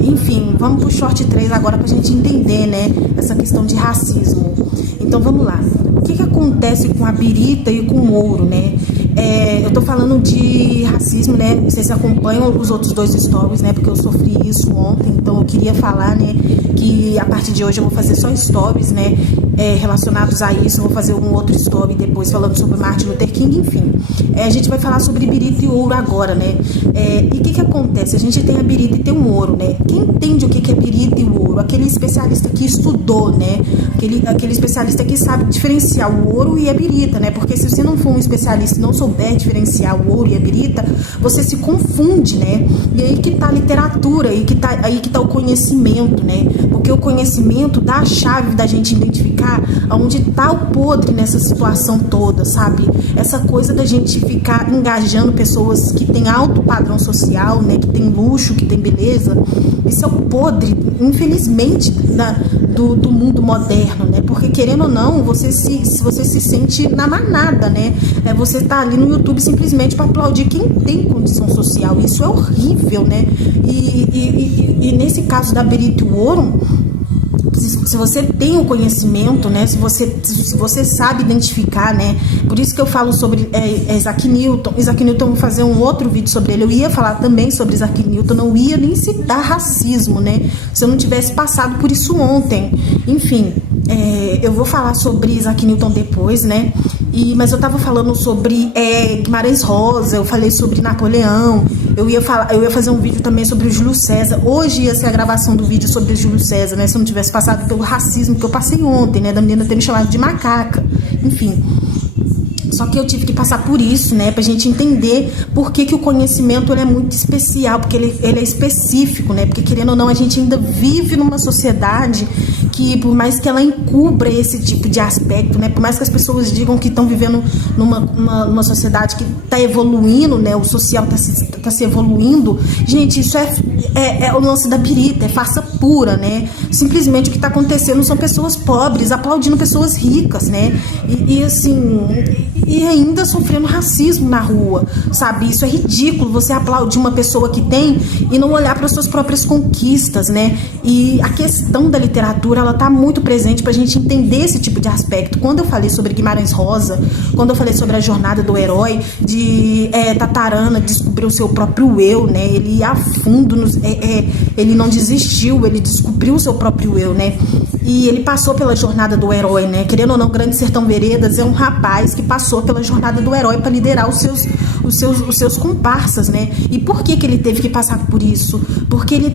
Enfim, vamos pro short 3 agora pra gente entender, né, essa questão de racismo. Então vamos lá. O que acontece com a birita e com o ouro, né? Eu tô falando de racismo, né? Vocês acompanham os outros dois stories, né? Porque eu sofri isso ontem, então eu queria falar, né? Que a partir de hoje eu vou fazer só stories, né? Relacionados a isso. Eu vou fazer um outro story depois falando sobre Martin Luther King, enfim. A gente vai falar sobre birita e ouro agora, né? E o que acontece? A gente tem a birita e tem o ouro, né? Quem entende o que é birita e o ouro? Aquele especialista que estudou, né? Aquele especialista que sabe diferenciar o ouro e a birita, né? Porque se você não for um especialista e não souber diferenciar o ouro e a birita, você se confunde, né? E aí que tá a literatura, aí que tá o conhecimento, né? Porque o conhecimento dá a chave da gente identificar aonde tá o podre nessa situação toda, sabe? Essa coisa da gente ficar engajando pessoas que têm alto padrão social, né? Que tem luxo, que tem beleza. Isso é o podre, infelizmente, do mundo moderno, né? Porque querendo ou não, você se sente na manada, né? Você tá ali no YouTube simplesmente para aplaudir quem tem condição social. Isso é horrível, né? E nesse caso da birita e o ouro, se você tem o conhecimento, né, se você sabe identificar, né, por isso que eu falo sobre Isaac Newton. Isaac Newton, vou fazer um outro vídeo sobre ele. Eu ia falar também sobre Isaac Newton, não ia nem citar racismo, né, se eu não tivesse passado por isso ontem. Enfim, eu vou falar sobre Isaac Newton depois, né, mas eu tava falando sobre Guimarães Rosa, eu falei sobre Napoleão. Eu ia fazer um vídeo também sobre o Júlio César. Hoje ia ser a gravação do vídeo sobre o Júlio César, né? Se eu não tivesse passado pelo racismo que eu passei ontem, né? Da menina ter me chamado de macaca. Enfim. Só que eu tive que passar por isso, né? Pra gente entender por que o conhecimento ele é muito especial, porque ele é específico, né? Porque querendo ou não, a gente ainda vive numa sociedade que, por mais que ela encubra esse tipo de aspecto, né? Por mais que as pessoas digam que estão vivendo numa sociedade que está evoluindo, né? O social tá se evoluindo. Gente, isso é o lance da birita, é farsa pura, né? Simplesmente o que está acontecendo são pessoas pobres aplaudindo pessoas ricas, né? E ainda sofrendo racismo na rua, sabe? Isso é ridículo, você aplaudir uma pessoa que tem e não olhar para as suas próprias conquistas, né? E a questão da literatura, ela tá muito presente pra gente entender esse tipo de aspecto. Quando eu falei sobre Guimarães Rosa, quando eu falei sobre a jornada do herói, de Tatarana descobrir o seu próprio eu, né? Ele ia a fundo, ele não desistiu, ele descobriu o seu próprio eu, né? E ele passou pela jornada do herói, né? Querendo ou não, Grande Sertão Veredas é um rapaz que passou pela jornada do herói para liderar os seus comparsas, né? E por que ele teve que passar por isso? Porque ele